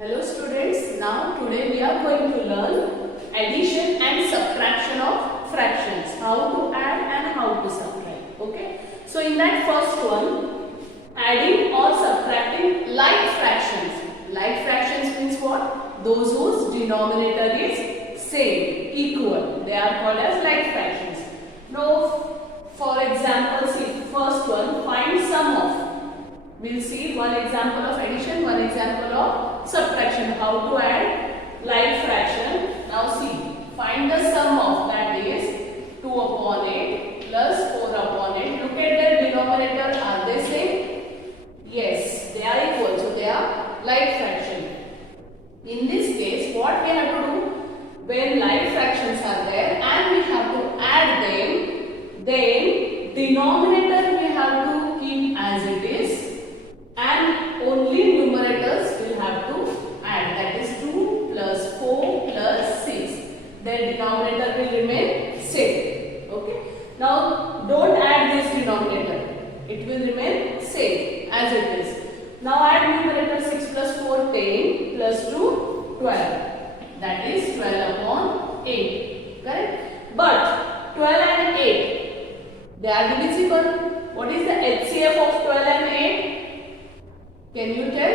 Hello students, now today we are going to learn addition and subtraction of fractions, how to add and how to subtract. Okay, so in that first one, adding or subtracting like fractions. Like fractions means what? Those whose denominator is same, equal. They are called as like fractions. Now for example, see first one, find sum of. We'll see one example of addition, one example of subtraction, how to add like fraction. Now see, find the sum of, that is 2 upon 8 plus 4 upon 8. Look at their denominator, are they same? Yes, they are equal, so they are like fraction. In this case, what we have to do, when like fractions are there and we have to add them, then denominator we have to keep as it is and only numerators will have to add, that is 2 plus 4 plus 6. Their denominator will remain same. Okay. Now don't add this denominator, it will remain same as it is. Now add numerator 6 plus 4, 10 plus 2, 12. That is 12 upon 8. Correct? But 12 and 8, they are divisible. What is the HCF of 12 and 8? Can you tell?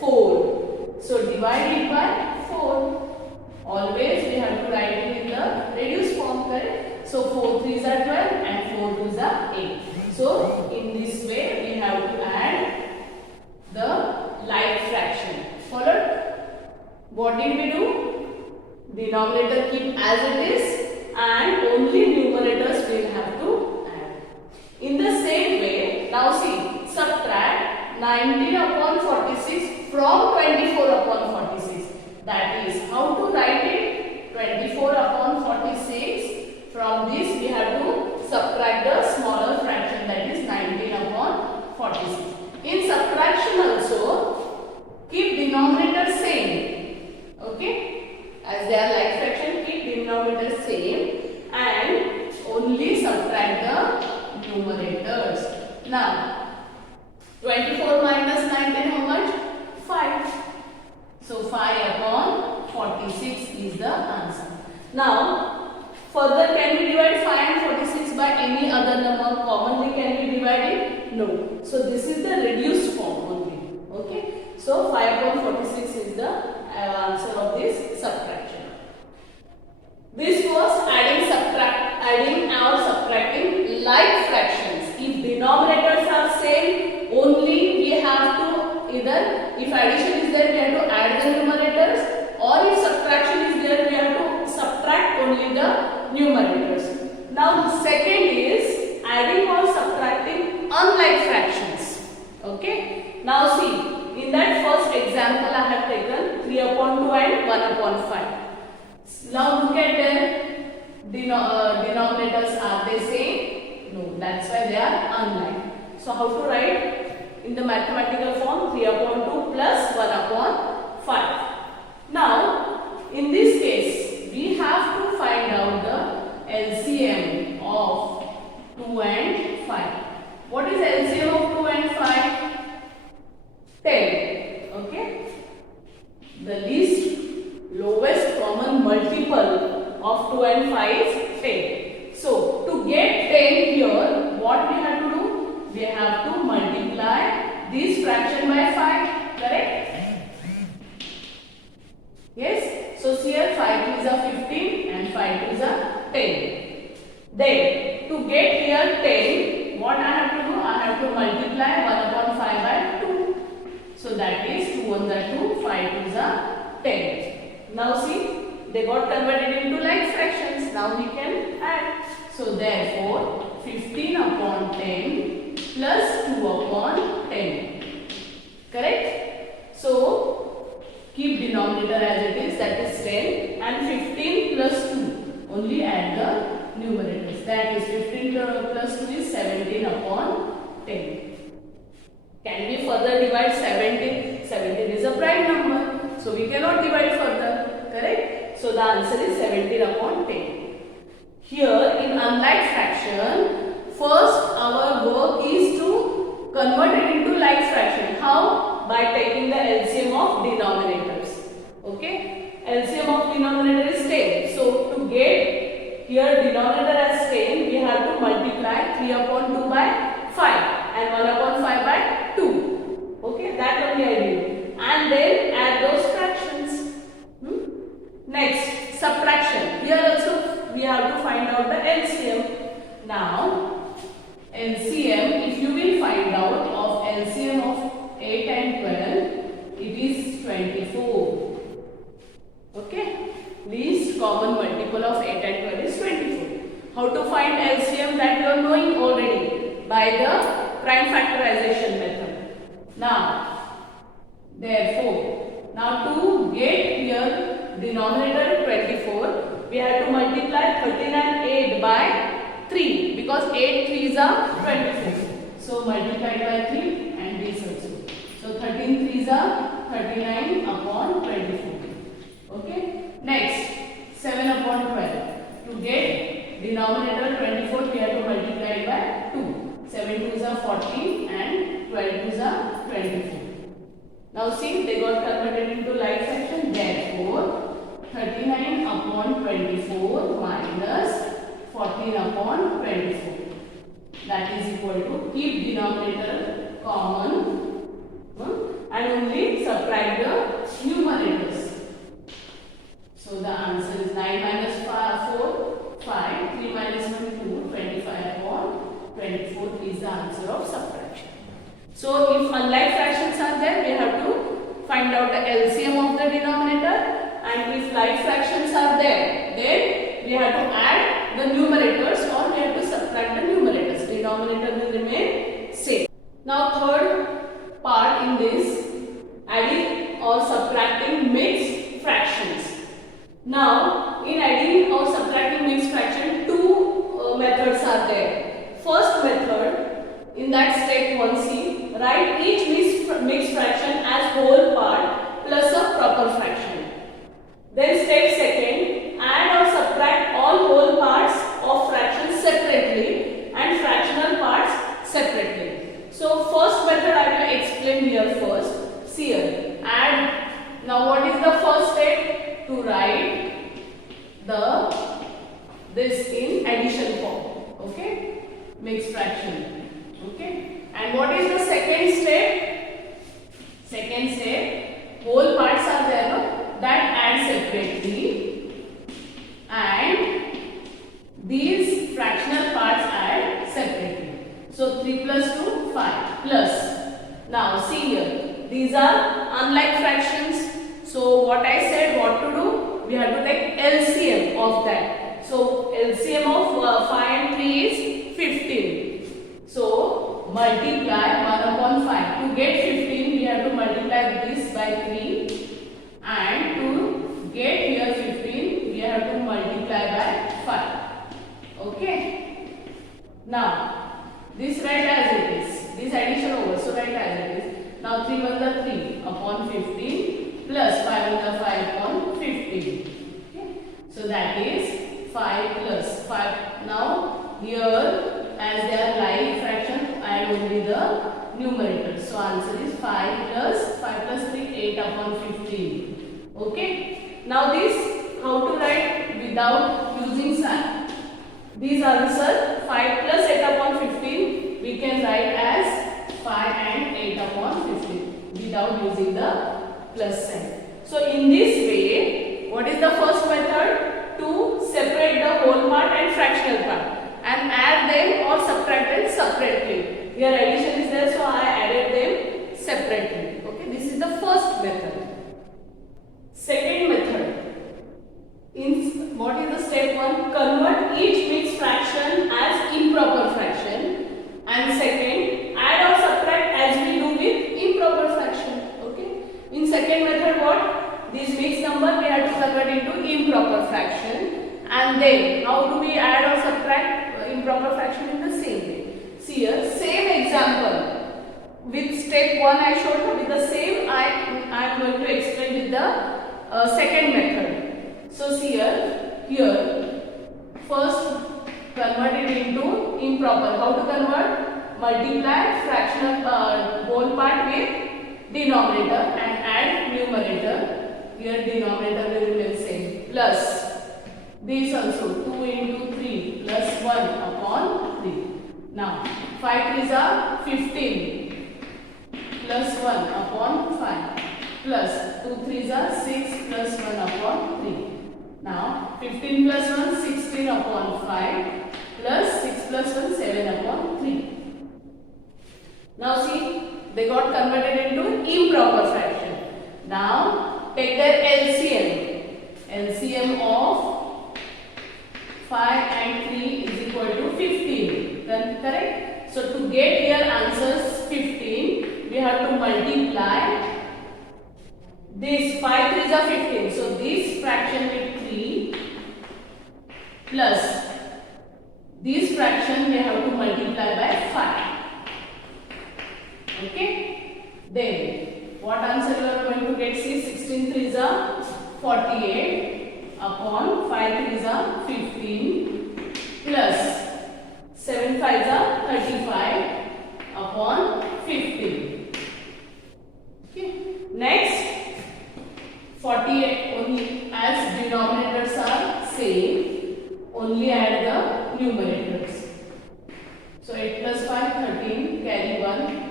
4. So divide it by 4. Always we have to write it in the reduced form, correct? So 4 3s are 12 and 4 2s are 8. So in this way we have to add the like fraction. Followed? What did we do? Denominator keep as it is and only numerators will have to add. In the same way, now see, subtract 19 upon 46 from 24 upon 46. That is, how to write it? 24 upon 46. From this we have to subtract the smaller fraction, that is 19 upon 46. In subtraction also, keep denominator same. Okay? As they are like fraction, keep denominator same and only subtract the numerators. Now, 24 minus 19, how much? 5. So 5 upon 46 is the answer. Now, further can we divide 5 and 46 by any other number? Commonly can we divide it? No. So this is the reduced form only. Okay. So 5 upon 46 is the answer of this subtraction. This was adding or subtracting like fractions. If denominators are same, only we have to either, if addition is there, we have to add the numerators, or if subtraction is there, we have to subtract only the numerators. Now the second is adding or subtracting unlike fractions. Okay. Now see, in that first example I have taken 3 upon 2 and 1 upon 5. Now look at their denominators, are they same? No, that's why they are unlike. So how to write? In the mathematical form, 3 upon 2 plus 1 upon 5. Now, in this case, we have to find out the LCM of 2 and 5. What is LCM of 2 and 5? 10. Okay. The least lowest common multiple of 2 and 5 is 10. So, to get 10 here, what we have to do? We have to multiply this fraction by 5, correct? Yes? So, here 5 is a 15 and 5 is a 10. Then, to get here 10, what I have to do? I have to multiply 1 upon 5 by 2. So, that is 2 1s are 2, 5 2s are 10. Now see, they got converted into like fractions. Now we can add. So therefore, 15 upon 10 plus 2 upon 10. Correct? So, keep denominator as it is, that is 10, and 15 plus 2. Only add the numerators. That is 15 plus 2 is 17 upon 10. Can we further divide 17? 17 is a prime number. So we cannot divide further. Correct? So the answer is 17 upon 10. Here in unlike fraction, first our work is to convert it into like fraction. How? By taking the LCM of denominators. Okay, LCM of denominator is 10. So to get here denominator as 10, we have to multiply 3 upon 2 by 5 and 1 upon 5 by 2. Okay, that only I did. And then add those fractions. Next, subtraction. Here also we have to find out the LCM. Now, LCM, if you will find out of LCM of 8 and 12, it is 24. Okay, least common multiple of 8 and 12 is 24. How to find LCM, that you are knowing already by the prime factorization method. Now, therefore, now to get here denominator 24, we have to multiply 13 and 8 by 3 because 8 3s are 24. So multiply by 3 and this also. So 13 3s are 39 upon 24. Okay. Next, 7 upon 12. To get denominator 24, we have to multiply by 2. 7 2s are 40 and 12 2s are 24. Now see, they got converted into like fraction. Therefore, 39 upon 24 minus 14 upon 24. That is equal to, keep denominator common and only subtract the numerators. So the answer is 9 minus 4, 5, 3 minus 1, 2, 25 upon 24 is the answer of subtraction. So if unlike fractions are there, we have to find out the LCM of the denominator, and if like fractions are there, then we have to add the numerators or we have to subtract the numerators. Denominator will remain same. Now third part in this, adding or subtracting mixed fractions. Now in adding or subtracting mixed fraction, two methods are there. First method, in that step 1c, write each mixed fraction as whole part plus a proper fraction. Then step second, add or subtract all whole parts of fractions separately and fractional parts separately. So first method I will explain here first. See here, add. Now what is the first step? To write this in addition form. Okay, mixed fraction. Okay, and what is the second step? Second step, whole parts are there, no? That add separately and these fractional parts add separately. So 3 plus 2, 5 plus. Now see here, these are unlike fractions. So what I said, what to do? We have to take LCM of that. So LCM of 5 and 3 is 15. So multiply 1 upon 5. To get 15, we have to multiply this by 3. And to get here 15, we have to multiply by 5. Okay. Now, this write as it is. This addition over, so write as it is. Now 3 1 the 3 upon 15 plus 5 1 the 5 upon 15. Okay. So that is 5 plus 5. Now here, as they are like fraction, add only the numerator. So answer is 5 plus 3, 8 upon 15. Okay. Now this, how to write without using sign? This answer 5 plus 8 upon 15 we can write as 5 and 8 upon 15 without using the plus sign. So in this way, what is the first method? To separate the whole part and fractional part and add them or subtract them separately. Here addition is there, so I added them separately. Okay, this is the first method. Second method, what is the step 1? Convert each mixed fraction as improper fraction, and second, add or subtract as we do with improper fraction. Okay. In second method, what? This mixed number we have to convert into improper fraction, and then how do we add or subtract improper fraction in the same way? See here, same example. With step 1 I showed, with the same I am going to explain with the second method. So see here, first convert it into improper. How to convert? Multiply fractional whole part with denominator and add numerator. Here denominator will remain same. Plus this also 2 into 3 plus 1 upon 3. Now 5 3s are 15 plus 1 upon 5 plus 2 3s are 6 plus 1 upon 3. Now 15 plus 1 16 upon 5 plus 6 plus 1 7 upon 3. Now see, they got converted into improper fraction. Now take their LCM. LCM of 5 and 3 is equal to 15. Correct? So to get here answers 15, we have to multiply this 5 3s are 15. So this fraction with 3 plus this fraction we have to multiply by 5. Okay? Then what answer you are going to get? See, 16 3s are 48 upon 5 3s are 15 plus 7 5s are 35 upon 15. Okay? Next 48 only, as denominators are same, only add the numerators. So 8 plus 5 13, carry 1,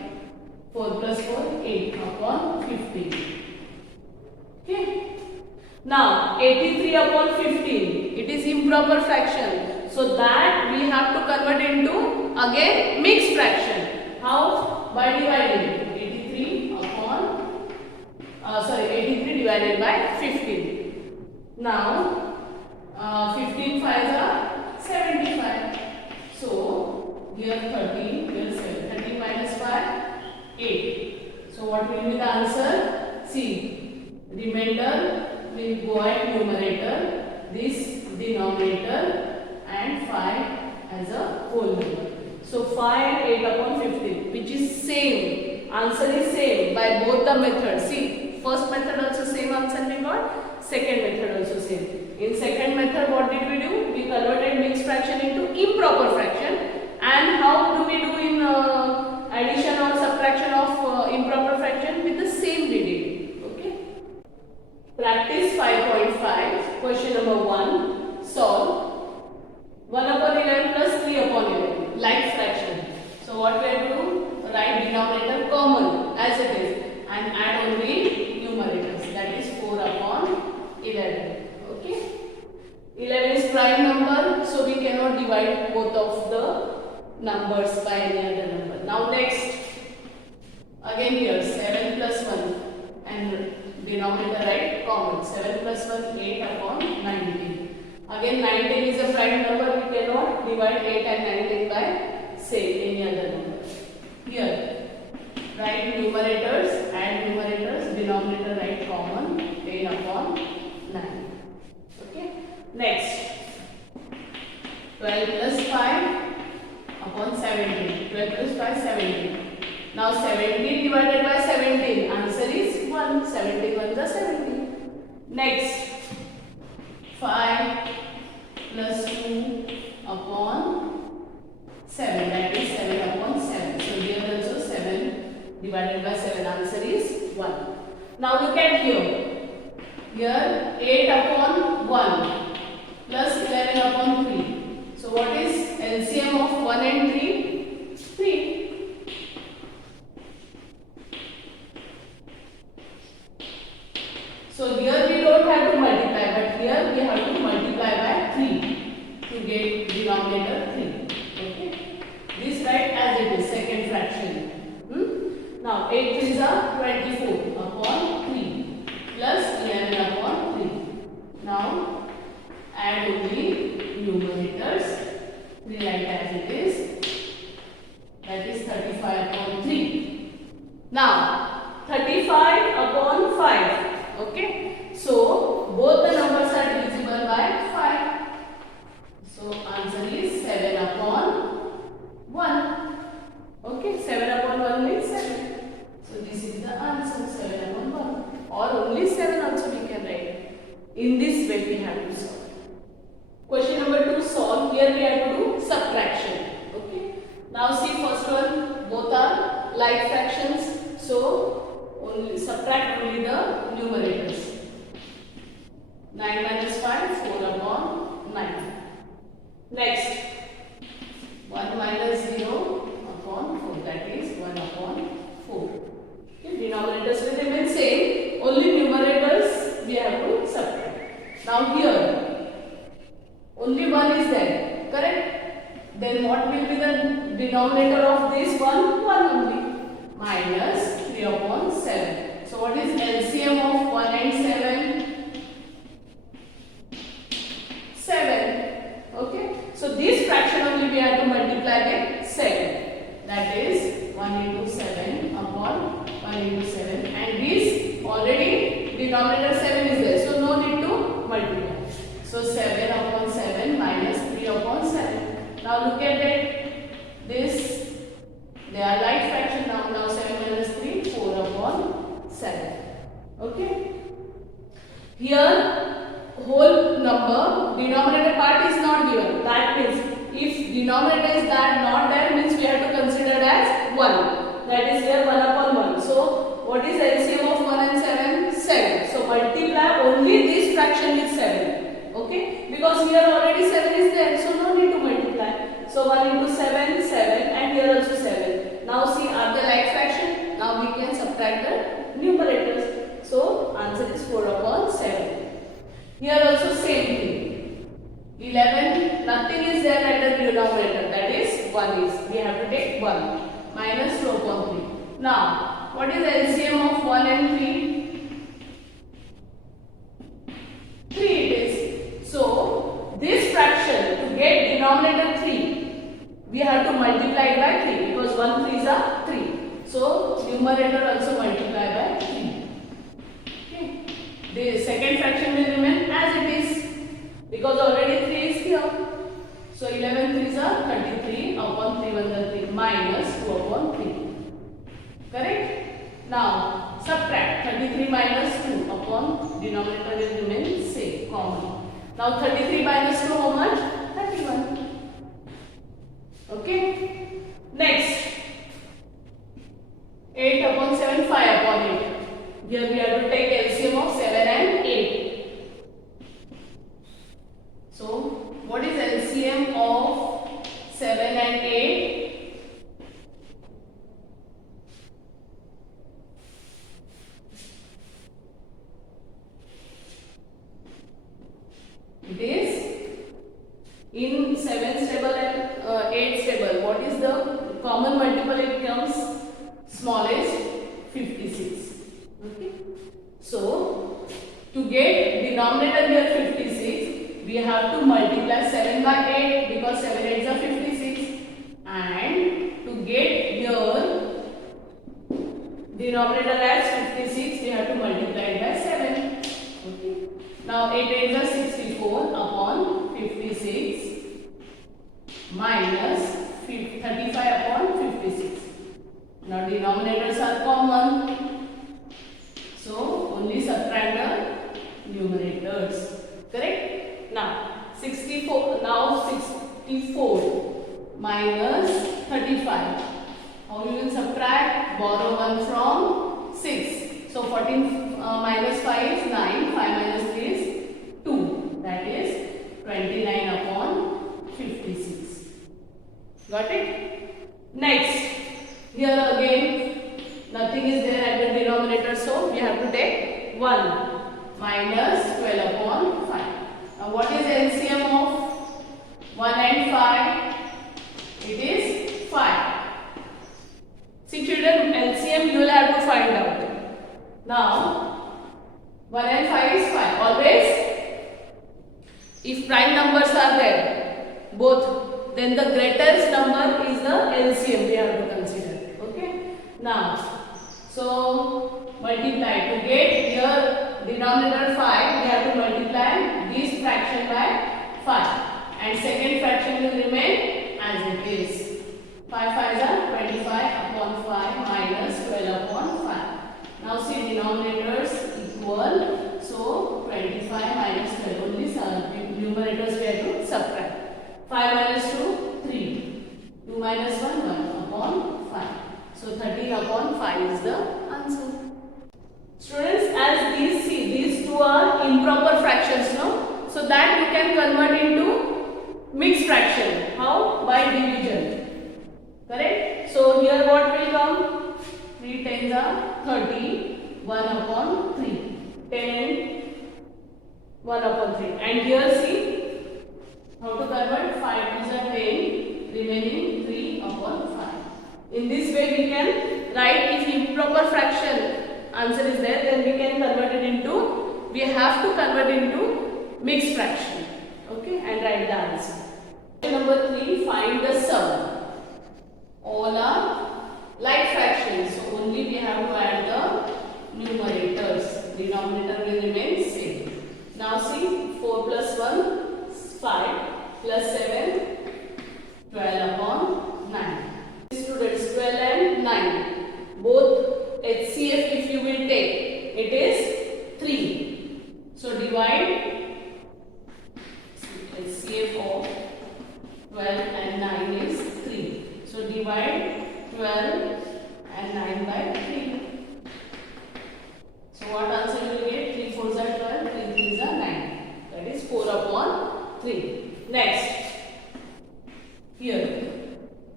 4 plus 4 8 upon 15. Okay. Now 83 upon 15, it is improper fraction. So that we have to convert into again mixed fraction. How? By dividing 83 upon 83 divided by 15. Now 15 5s are 75. So here 13, here 7. 13 minus 5, 8. So what will be the answer? See, remainder will go at numerator, this denominator and 5 as a whole number. So 5 and 8 upon 15, which is same. Answer is same by both the methods. See, first method also same answer we got, second method also same. In second method what did we do? We converted mixed fraction into improper fraction. And how do we do in addition or subtraction of improper fraction? With the same we did. Okay. Practice 5.5. Question number 1. Solve 1 upon 11 plus 3 upon 11. Like fraction. So what we have to do? Write denominator common as it is and add only numerators. That is 4 upon 11. Okay. 11 is prime number, so we cannot divide both of the numbers by any other number. Now next, again here 7 plus 1 and denominator right common. 7 plus 1 8 upon 19. Again 19 is a prime number, we cannot divide 8 and 19 by say any other number. Here write numerators, add numerators, denominator write common, 10 upon 9. Okay. Next 12 plus 5 upon 17. 12 plus 5 17. Now 17 divided by 17, answer is 1. 17 1 is 17. Next 5 plus 2 upon 7, that is 7 upon 7. So here also 7 divided by 7, answer is 1. Now look at here. Here 8 upon 1 plus 11 upon 3. So what is LCM of 1 and 3? 3. So here we don't have to multiply, but here we have to multiply by 3 to get denominator 3. Okay. This write as it is, second fraction. Now 8 3s are 24 upon 3 plus 11 upon 3. Now add only numerators. 3 write as it is. That is 35 upon 3. Now 35 upon 5. Okay. So both the numbers are divisible by 5. So answer is 7 upon 1. Okay. 7 upon 1 means 7. So this is the answer, 7 upon 1. Or only 7 also we can write. In this way we have to solve. Question number 2 solve. Here we have to do subtraction. Okay. Now see first one, both are like fractions. So only subtract only the numerators. 9 minus 5, 4 upon 9. Next, 1 minus 0 upon 4, that is 1 upon 4. Okay, denominators will remain same, only numerators we have to subtract. Now here, only 1 is there, correct? Then what will be the denominator of this one? 1 only. Minus 3 upon 7. So what is LCM of 1 and 7? 7. Okay. So this fraction only we have to multiply by 7. That is 1 into 7 upon 1 into 7. And this already denominator 7 is there. So no need to multiply. So 7 upon 7 minus 3 upon 7. Now look at it. This, they are like fraction now. Now 7 minus 3, 4 upon 7. Okay. Here whole number, denominator part is not given. That means if denominator is that not there, means we have to consider as 1. That is there 1 upon 1. So what is LCM of 1 and 7? 7. So multiply only this fraction with 7. Okay. Because here already 7 is there. So no need to multiply. So 1 into 7, 7, and here also 7. Now see, are they like fraction? Now we can subtract the numerators. So answer is 4 upon 7. Here also same thing. 11, nothing is there at the denominator. That is 1 is. We have to take 1. Minus 2 upon 3. Now, what is LCM of 1 and 3? 3 it is. So, this fraction, to get denominator 3, we have to multiply it by 3 because 1 3s are 3. So, numerator also multiply by 3. Okay. The second fraction will remain as it is because already 3 is here. So, 11 3s are 33 upon 3 1 are 3 minus 2 upon 3. Correct? Now, subtract 33 minus 2 upon denominator will remain same, common. Now, 33 minus 2 how much? 31. Okay. Next, 8 upon 7, 5 upon 8. Here we have to take LCM of 7 and 8. So, what is LCM of 7 and 8? It is in 7 stable and 8 stable. What is the common multiple? It comes smallest 56. Okay. So, to get denominator here 56, we have to multiply 7 by 8 because 7 8s are 56. And to get here denominator as 56, we have to multiply it by 7. Okay. Now 8 8s are 64 upon 56 minus 35 upon 56. Now denominators are common. So, only subtract the numerators. Correct? Now, 64 minus 35. How you will subtract? Borrow 1 from 6. So, 14 minus 5 is 9. 5 minus 3 is 2. That is 29 upon 56. Got it? Next, here again nothing is there at the denominator, so we have to take 1 minus 12 upon 5. Now what is LCM of 1 and 5? It is 5. See children, LCM you will have to find out. Now 1 and 5 is 5. Always if prime numbers are there, both, then the greatest number is the LCM we have to consider. Okay. Now, so multiply. To get here denominator 5, we have to multiply this fraction by 5. And second fraction will remain as it is. 5 5s are 25 upon 5 minus 12 upon 5. Now see denominators equal. So 25 minus 12. Only numerators we have to subtract. 5 minus 2, 3. 2 minus 1, 1 upon 5. So 13 upon 5 is the answer. Students, as these two are improper fractions. So that we can convert into mixed fraction. How? By division. Correct? So here what will come? 3 tens are 30. 1 upon 3. 10. 1 upon 3. And here see how to convert. 5 twos are 10. Remaining 3 upon 5. In this way we can write, if improper fraction answer is there, then we can convert it into, we have to convert into mixed fraction. Okay, and write the answer. Question number 3, find the sum. All are like fractions, so only we have to add the numerators. Denominator will remain same. Now see, 4 plus 1 is 5 plus 7, 12 upon 9. Students, 12 and 9. Both HCF if you will take, it is 3. So divide HCF of 12 and 9 is 3. So divide 12 and 9 by 3. So what answer you will get? 3 4s are 12, 3 3s are 9. That is 4 upon 3. Next. Here.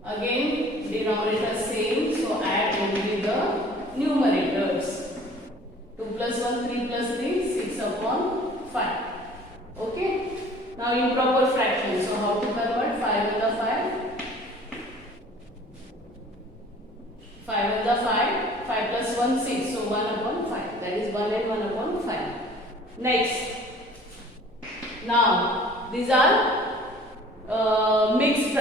Again denominator same, so add only the numerators. 2 plus 1, 3 plus 3, 6 upon 5. Okay. Now improper fraction. So how to convert? 5 with the 5. 5 with the 5. 5 plus 1, 6. So 1 upon 5. That is 1 and 1 upon 5. Next. Now these are mixed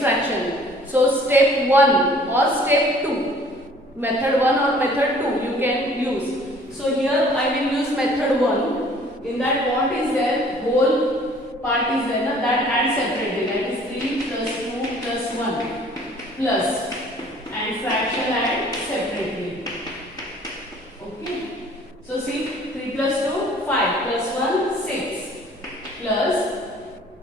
fraction. So step 1 or step 2, method 1 or method 2 you can use. So here I will use method 1. In that what is there? Whole part is there, na? That add separately. That is 3 plus 2 plus 1 plus, and fraction add separately. Okay. So see, 3 plus 2, 5 plus 1, 6 plus,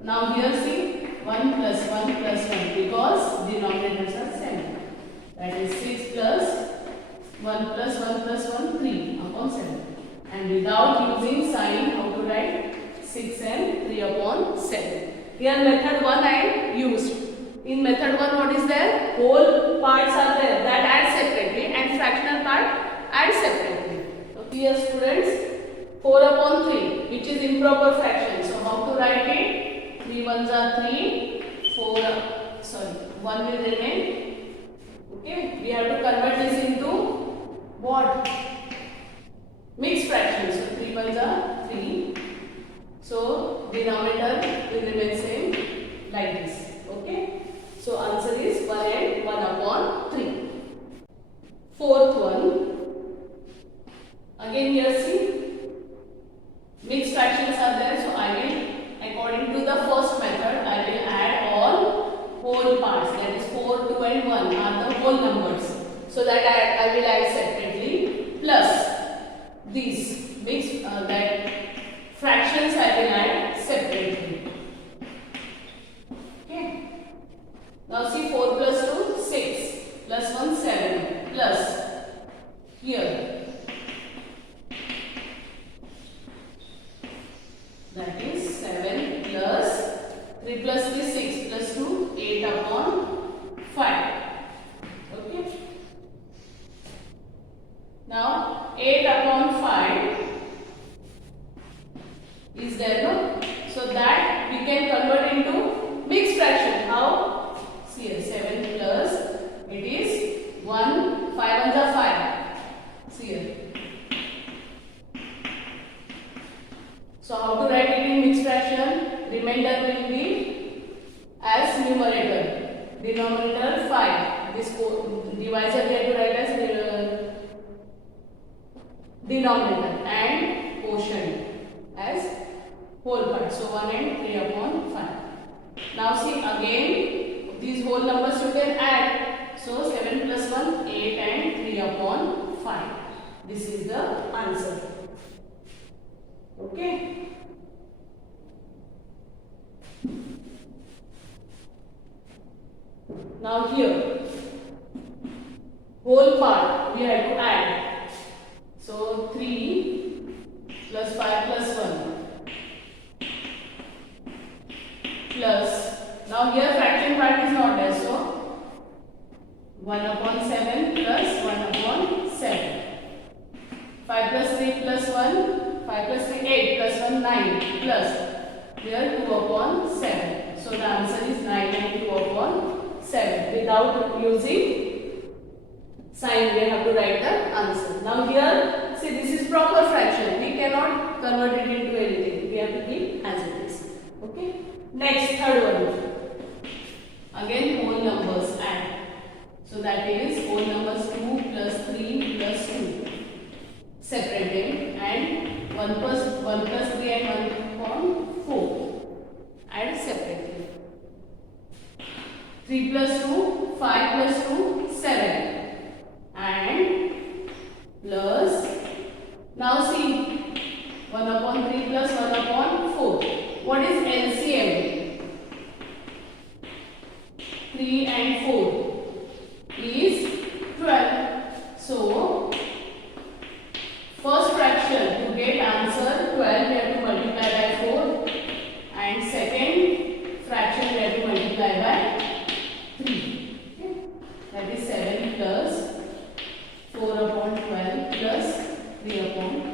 now here see, 1 plus 1 plus 1 because denominators are same. That is 6 plus 1 plus 1 plus 1, 3 upon 7. And without using sign, how to write? 6 and 3 upon 7. Here method 1 I used. In method 1 what is there? Whole parts are there, that add separately, and fractional part add separately. So here students, 4 upon 3 which is improper fraction. So how to write it? 3 ones are 3, 4, 1 will remain. Okay, we have to convert this into what? Mixed fractions. So 3 ones are 3. So denominator will remain same like this. Okay. So answer is 1 and 1 upon 3. Fourth one. Again here see, mixed fractions are there. So I will, according to the first method, I will add all whole parts. That is 4, 2 and 1 are the whole numbers. So that I will add separately. Plus these mixed that fractions I will add separately. Okay. Now see, 4 plus 2, 6 plus 1, 7 plus here. That is 7 plus 3 plus 3, 6 plus 2, 8 upon 5. Okay. Now 8 upon 5 is there, no? So that we can convert into mixed fraction. How? See here, 7 plus, it is 1, 5 ones are 5. See here. So how to write it in mixed fraction? Remainder will be as numerator. Denominator 5. This divisor we have to write as denominator, and quotient as whole part. So 1 and 3 upon 5. Now see again, these whole numbers you can add. So 7 plus 1, 8 and 3 upon 5. This is the answer. Okay. Now here, whole part we have to add. So 3 plus 5 plus 1 plus, now here fraction part is not there, so 1 upon 7 plus 1 upon 7. 5 plus 3 plus 1, 5 plus 3 8 plus 1 9 plus here 2 upon 7. So the answer is 9 and 2 upon 7. Without using sign, we have to write the answer. Now here, see, this is proper fraction. We cannot convert it into anything. We have to keep as it is. Okay. Next, third one. Again, whole numbers add. So that is whole numbers 2 plus 3 plus 2. Separated and 1 plus 3 and 1 upon 4. Add separately. 3 plus 2, 5 plus 2, 7. And plus, now see, 1 upon 3 plus 1 upon 4. What is LCM? 3 and 4 is 12. So, first fraction, to get answer 12, we have to multiply by 4. And second fraction, we have to multiply by 3. Okay. That is 7 plus 4 upon 12 plus 3 upon